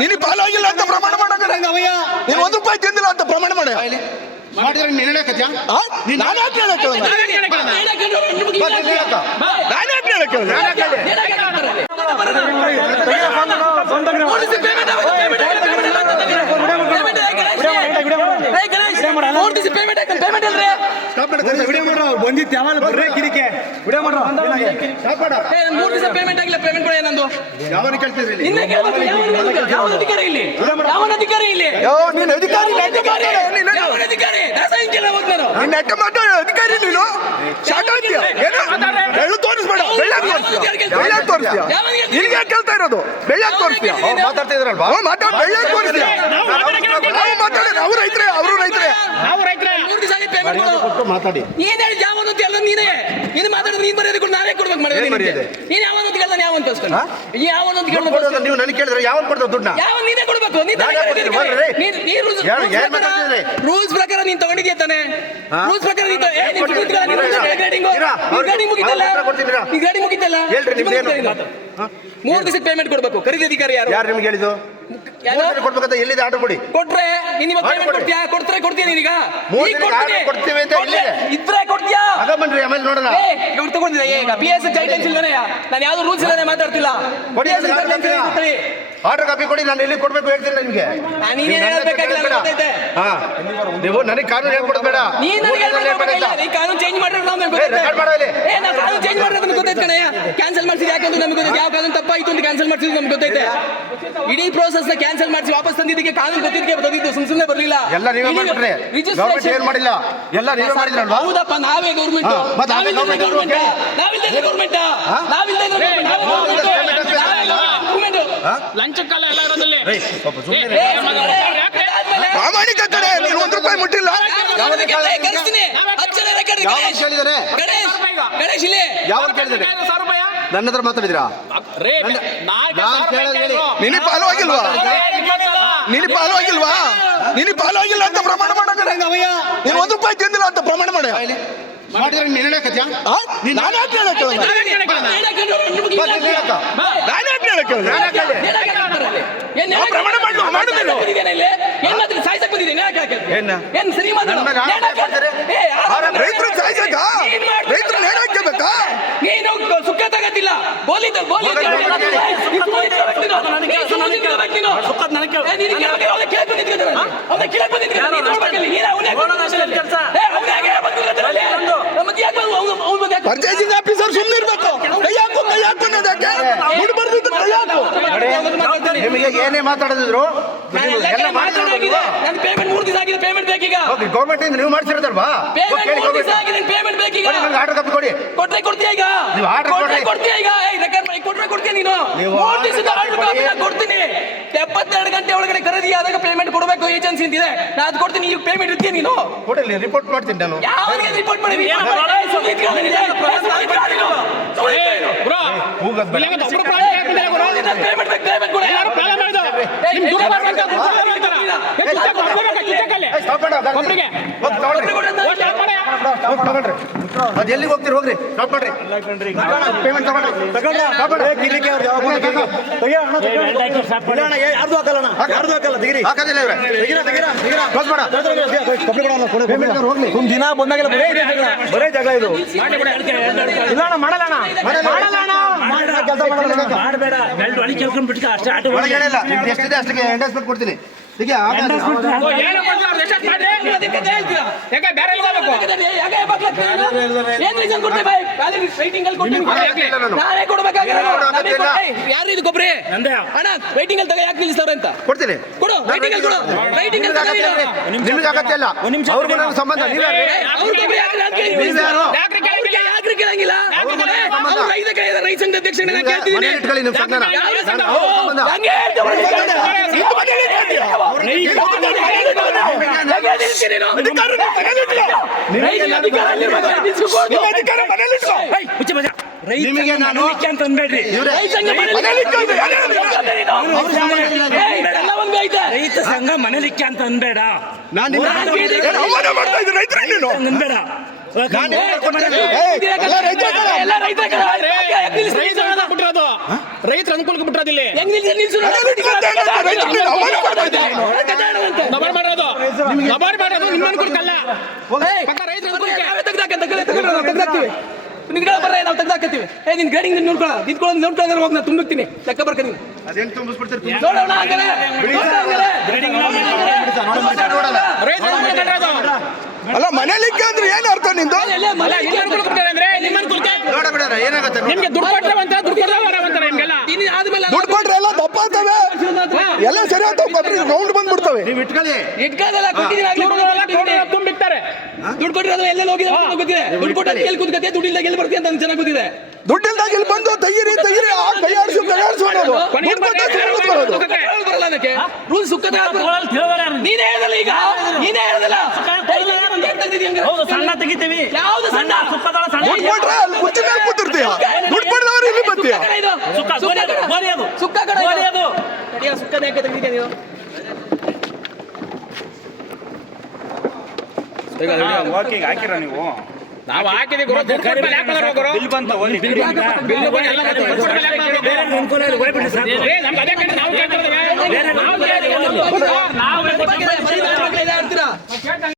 ನಿನ್ನ ಪಾಲು ಆಗಿಲ್ಲ ಅಂತ ಪ್ರಮಾಣ ಮಾಡಕ ನೀನು ₹1 ತಿಂದಿಲ್ಲ ಅಂತ ಪ್ರಮಾಣ ಮಾಡ ಮಾಡಿದ್ರೆ ನೀನ್ ಹೇಳಕತ್ಯಾ ನಾನು ಯಾಕೆ ಹೇಳಕ್ಕೆ ಬಂದಿತ್ತು ಯಾವಾಗ ಬರ್ರೆ ಕಿರಿಕೆ ವಿಡಿಯೋ ಮಾಡ್ರ 3 ದಿವಸ ಪೇಮೆಂಟ್ ಆಗಿಲ್ಲ. ಪೇಮೆಂಟ್ ಕೊಡಿ ನಂದು. ಯಾವನ ಕೇಳ್ತಿದ್ರಿ ಯಾವ ಅಧಿಕಾರಿ ಇಲ್ಲಿ? ಯಾವ ಅಧಿಕಾರಿ ಇಲ್ಲಿ? ನೀನು ಅಧಿಕಾರಿ ಯಾವ ಅಧಿಕಾರಿ? ರಾಸಾಯನಿಕ ಹೋಗ್ತಾರೋ ನಿನ್ನ ಅಟ್ಟ ಮಾತಾಡೋ ಅಧಿಕಾರಿ ನೀನು ಶಾಕ್ ಆಗ್ತೀಯ ಏನು ತೋರಿಸ್ಬೇಡ ಬೆಳ್ಳಾಗ ತೋರಿಸ್ತೀಯ ನಿನಗೆ ಯಾಕೆ ಕೇಳ್ತಾ ಇರೋದು ಬೆಳ್ಳಾಗ ತೋರಿಸ್ತೀಯ ಮಾತಾಡ್ತಾ ಇದ್ರಲ್ವಾ ಮಾತಾಡ ಬೆಳ್ಳಾಗ ತೋರಿಸ್ತೀಯ ನಾವು ಮಾತಾಡೋಣ ಅವರು ರೈತರೇ 3 ದಿವಸ ಆಗಿ ಪೇಮೆಂಟ್ ಕೊಡು. ಮಾತಾಡಿ ನೀನ್ ಹೇಳಿ ಯಾವ ಅಂತ ಎಲ್ಲ ನೀನೇ ನೀನು ಮಾತಾಡಿದ್ರೆ ನೀನ್ ಬರೆಯೋದು ಕೂಡ ನಾನೇ ಕೊಡ್ಬೇಕು ಮಾಡಿದ್ರೆ ನೀನ್ ಯಾವ ಅಂತ ಕೇಳ್ದ ಯಾವ ಅಂತ ಅಷ್ಟೇ ಯಾವ ಅಂತ ಕೇಳ್ದ ನೀವು ನನಗೆ ಕೇಳಿದ್ರೆ ಯಾವ ಕೊಡ್ತಾವ ದುಡ್ಡನ್ನ ಯಾವ ನೀನೇ ಕೊಡ್ಬೇಕು. ರೂಲ್ಸ್ ಪ್ರಕಾರ ನೀನ್ ತಗೊಂಡಿದ್ಯಾ ತಾನೆ? ರೂಲ್ಸ್ ಪ್ರಕಾರ ಮುಗಿತಲ್ಲ 3 ದಿವಸ ಪೇಮೆಂಟ್ ಕೊಡ್ಬೇಕು. ಖರೀದಿ ಅಧಿಕಾರಿ ಯಾರು ನಿಮ್ಗೆ ಹೇಳಿದ್ದು ಕೊಡ್ಬೇಕಂತ ಎಲ್ಲಿದೆ ಆರ್ಡರ್ ಕೊಡಿ ಕೊಟ್ರೆ ನೀನ್ ಇವಾಗ ಪೇಮೆಂಟ್ ಕೊಡ್ತೀಯಾ? ಕೊಡ್ತೀಯ ನೀನೀಗ ಕೊಡ್ತೀವಿ ಅಂತ ಇದ್ರೆ ಕೊಡ್ತೀಯಾ? ಬನ್ರಿ ಆಮೇಲೆ ನೋಡೋಣ ಇವ್ರು ತಗೊಂಡಿದ್ದೆ ಈಗ PS ಗೈಡ್ಲೈನ್ಸ್ ಇಲ್ವೇನೆ? ನಾನು ಯಾವ್ದು ರೂಲ್ಸ್ ಇಲ್ಲನೆ ಮಾತಾಡ್ತಿಲ್ಲ. ಆರ್ಡರ್ ಕಾಪಿ ಕೊಡಿ. ನಾನು ಎಲ್ಲಿ ಕೊಡ್ಬೇಕು ಹೇಳ್ತೀನಿ ನಿಮ್ಗೆ. ನೀನೇನ್ ಹೇಳ್ಬೇಕಾಗಿಲ್ಲ ಗೊತ್ತೈತೆ. ನೀವು ನನಗೆ ಕಾನೂನು ಹೇಳ್ಕೊಡೋದು ಬೇಡ. ನೀನ್ ಕಾನೂನು ಚೇಂಜ್ ಮಾಡಿದ್ರೆ ನಾವು ಕಾನೂನು ಚೇಂಜ್ ಮಾಡಿದ್ರೆ ನಮ್ಗೆ ಗೊತ್ತೈತೆ ಕಣಯ್ಯ. ಕ್ಯಾನ್ಸಲ್ ಮಾಡ್ಸಿದ್ ಯಾಕಂತ ನಮ್ಗೆ ಗೊತ್ತೈತೆ. ಯಾವ ಕಾನೂನು ತಪ್ಪಾಯ್ತು ಅಂತ ಕ್ಯಾನ್ಸಲ್ ಮಾಡ್ಸಿದ್ ನಮ್ಗೆ ಗೊತ್ತೈತೆ. ಇಡೀ ಪ್ರೋಸೆಸ್ ನ ಕ್ಯಾನ್ಸಲ್ ಮಾಡಿಸಿ ವಾಪಸ್ ತಂದಿದ್ದಕ್ಕೆ ಕಾನೂನು ಬಂದಿದ್ದು ಸುಮ್ಮನೆ ಬರ್ಲಿಲ್ಲ. ಎಲ್ಲ ನೀವೇ ಮಾಡ್ಬಿಟ್ರೆ ಗವರ್ಮೆಂಟ್ ಮಾಡಿಲ್ಲ. ಎಲ್ಲ ನೀವೇ ಮಾಡಿದ್ರಲ್ವಾ? ಹೌದಪ್ಪ, ನಾವೇ ಗೌರ್ಮೆಂಟ್. ಲಂಚಕ್ಕಾಲ ಎಲ್ಲ ಇರೋದಲ್ಲಿ ಪ್ರಾಮಾಣಿಕ ಕಡೆ ನೀನು ₹1 ಮುಟ್ಟಿಲ್ಲ. ಗಣೇಶ್ ಇಲ್ಲಿ ಯಾವ ಕೇಳಿದ್ರೆ ನನ್ನ ಹತ್ರ ಮಾತಾಡಿದ್ರಾ? ನಿನ್ನ ಪಾಲು ಆಗಿಲ್ವಾ? ನಿನ್ನ ಪಾಲು ಆಗಿಲ್ವಾ? ನಿನ್ನ ಪಾಲು ಆಗಿಲ್ಲ ಅಂತ ಪ್ರಮಾಣ ಮಾಡಕ ನೀನು ₹1 ತಿಂದಿಲ್ಲ ಅಂತ ಪ್ರಮಾಣ ಮಾಡ ಮಾಡಿದ್ರೆ ನೀನ್ ಹೇಳಕತ್ಯಾ ನಾನು ಯಾಕೆ ಹೇಳಕ್ಕೆ ಪ್ರಮಾಣ ಏನಾದ್ರೂ ಸಾಯ್ಸಕ್ ಬಂದಿದ್ದೀನಿ. ಏನ್ ಸರಿ ರೈತರು ಸಾಯ್ಸಕ ರೈತರು ನೇಣ ಹಾಕಬೇಕಾ? ನೀನು ಸುಖ ತಗತ್ತಿಲ್ಲ. ಪರ್ಚೇಸಿಂಗ್ ಆಫೀಸರ್ ಸುಮ್ಮನೆ ಇರ್ಬೇಕು. ಕೈ ಹಾಕು ಅನ್ನೋದಕ್ಕೆ ದುಡ್ಡು ಬರ್ದಿದ್ದು ಕೈ ಹಾಕು. ನಿಮಗೆ ಏನೇ ಮಾತಾಡಿದ್ರು ನನ್ನ ಪೇಮೆಂಟ್ 3 ದಿವಸ ಆಗಿದೆ. ಪೇಮೆಂಟ್ ಬೇಕೀಗ. ಗೌರ್ಮೆಂಟ್ ಇಂದ ನೀವು ಮಾಡ್ಸಿರೋದಲ್ವಾ? ಪೇಮೆಂಟ್ ಬೇಕೀಗ. ಆರ್ಡರ್ ಕಾಪಿ ಕೊಡಿ. ಕೊಡ್ತೀಯ ಈಗ? ಕೊಡ್ತೀಯ ಈಗ? ಕೊಡ್ತೀಯ ನೀನು? 3 ದಿವಸದ ಆರ್ಡರ್ ಕಾಪಿ ಕೊಡ್ತೀನಿ. 72 ಗಂಟೆ ಒಳಗಡೆ ಖರೀದಿ ಆದಾಗ ಪೇಮೆಂಟ್ ಕೊಡಬೇಕು ಏಜೆನ್ಸಿ ಅಂತಿದೆ. ನಾನು ಅದು ಕೊಡ್ತೀನಿ. ಈಗ ಪೇಮೆಂಟ್ ಇರ್ತೀಯ ನೀನು? ಕೊಡಲಿ, ರಿಪೋರ್ಟ್ ಮಾಡ್ತೀನಿ ನಾನು. ಯಾವಾಗ ರಿಪೋರ್ಟ್ ಮಾಡಿ? ಅದು ಎಲ್ಲಿಗೆ ಹೋಗ್ತೀರಿ? ಹೋಗ್ರಿ, ಸ್ಟಾಪ್ ಮಾಡ್ರಿ. ಪೇಮೆಂಟ್ ದಿನ ಬಂದಾಗೆಲ್ಲ ಬರೇ ಜಾಗ ಇದು. ಎಷ್ಟಿದೆ ಅಷ್ಟಕ್ಕೆ ಎಂಡಸ್ಮೆಂಟ್ ಕೊಡ್ತೀನಿ. ಈಗ ಯಾರು ಗೊಬ್ಬರ ಅಣ್ಣ ರೈಟಿಂಗ್ ಅಲ್ಲಿ ಯಾಕೆ ನಿಲ್ಲಿಸ್ತಾವ್ರೆ ಅಂತ ಕೊಡ್ತೀನಿ. ಕೊಡು ರೈಟಿಂಗ್ ಅಲ್ಲಿ ಕೊಡು. ರೈಟಿಂಗ್ ನಿಮ್ಗೆ ಅಗತ್ಯ ಇಲ್ಲ. ಅವ್ರಿಗೂ ನನ್ನ ಸಂಬಂಧ. ಯಾಕ್ರಿ ಕೇಳಂಗಿಲ್ಲ? ರೈತ ಸಂಘದ ಅಧ್ಯಕ್ಷ ಇಟ್ಕೊಳ್ಳಿ ನಿಮ್ಮ ಸಂಘನ. ನಿಮಗೆ ನಾನು ಅಂತ ಅನ್ಬೇಡ್ರಿ. ರೈತ ಸಂಘ ಮನೇಲಿಕ್ಕೆ ಅಂತ ಅನ್ಬೇಡ. ನಾನು ಮಾಡ್ತಾ ಇದ್ದೀನಿ ರೈತರು ನೀನು ಅನ್ಬೇಡ. ಎಲ್ಲ ರೈತರ ಬಿಟ್ಟಿರೋದು ರೈತರ ಅನುಕೂಲಕ್ಕೆ ಬಿಟ್ಟಿರೋದಿಲ್ಲ ಹೆಂಗ್ ನಿಲ್ಸು ನಬಾರ್ಡ್ ಮಾಡೋದು ನಿಮ್ಮ ಅನುಕೂಲಕ್ಕಲ್ಲ ಪಕ್ಕ ರೈತರ ಅನುಕೂಲಕ್ಕೆ ನಿನ್ಗಳ ಬರ ನಾವು ತೆಗ್ದಾಕತ್ತೀವಿ ನಿನ್ ಗಾಡಿ ನೋಡ್ಕೊಳ್ಳೋದ್ರೆ ಹೋಗಿ ನಾನು ತುಂಬಿಕ್ತೀನಿ ಲೆಕ್ಕ ಬರ್ತೀನಿ ಅದೇನ್ ತುಂಬಿಸ್ಬಿಡ್ತೀರಿ ನೋಡೋಣ ರೈತರ ಅನುಕೂಲಕ್ಕೆ ಅಲ್ಲ ಮನೇಲಿಕ್ಕೆ ಅಂದ್ರೆ ಏನ್ ಅರ್ಥ ನಿಂದು ನಿಮ್ಮ ಅನುಕೂಲಕ್ಕೆ ನೋಡ ಬಿಡೋಣ ಏನಾಗತ್ತೆ ನಿಮ್ಗೆ ದುಡ್ಡು ಕೊಟ್ಟರೆ ದುಡ್ಡು ಕೊಡ್ತಾರೆ ನಿಮ್ಗೆಲ್ಲ ಆದ್ಮೇಲೆ ದುಡ್ಡು ಕೊಟ್ರೆ ಎಲ್ಲ ದಪ್ಪ ಆಗ್ತವೆ ಎಲ್ಲ ಸರಿ ಆಗ್ತಾವೆ ರೌಂಡ್ ಬಂದ್ಬಿಡ್ತವೆ ನೀವು ಇಟ್ಕೊಳ್ಳಿ ಇಟ್ಕೊಳ್ಳಲ್ಲ ತುಂಬಿಡ್ತಾರೆ ದುಡ್ಡು ಕೊಟ್ಟಿರೋದು ಎಲ್ಲೆಲ್ಲಿ ಹೋಗಿದೆ ಅಂತ ಗೊತ್ತಿದೆ ದುಡ್ಡು ಕೊಟ್ಟರೆ ಎಲ್ಲಿ ಕೂತ್ಕತ್ತೆ ದುಡ್ಡು ಇಲ್ದಾಗ ಎಲ್ಲಿ ಬರ್ತೀವಿ ಅಂತ ನಂಗೆ ಚೆನ್ನಾಗಿ ಗೊತ್ತಿದೆ ದುಡ್ಡಿಲ್ದಾಗ ಇಲ್ಲಿ ಬಂದು ತೆಗೀರಿ ಕೈ ಆಡಿಸು ಅನ್ನೋದು ದುಡ್ಡು ಕೊಟ್ಟರೆ ಸುಮ್ನೆ ಕೂತ್ಕೊಳ್ಳೋದು. ಬರಲ್ಲ ಅದಕ್ಕೆ ರೂಲ್ ಸುಕ್ಕದ ನೀನೇ ಹೇಳ್ದಲ್ಲ ಈಗ ನೀನೇ ಹೇಳ್ದಲ್ಲ ಸಣ್ಣ ತೆಗಿತೀವಿ ಯಾವ್ದು ಸಣ್ಣ ದುಡ್ಡು ಕೊಟ್ರೆ ಅಲ್ಲಿ ಕುರ್ಚಿ ಮೇಲೆ ಕೂತಿರ್ತೀಯ ದುಡ್ಡು ಕೊಡ್ದವ್ರು ಇಲ್ಲಿ ಬರ್ತೀಯ ಸುಕ್ಕ ಕಡ ಸುಕ್ಕದ ಯಾಕೆ ತೆಗಿತೀಯ ನೀವು ಹಾಕಿರ ನೀವು ನಾವು ಹಾಕಿದೀವಿ ಬಿಲ್ ಬಂತ ನಾವು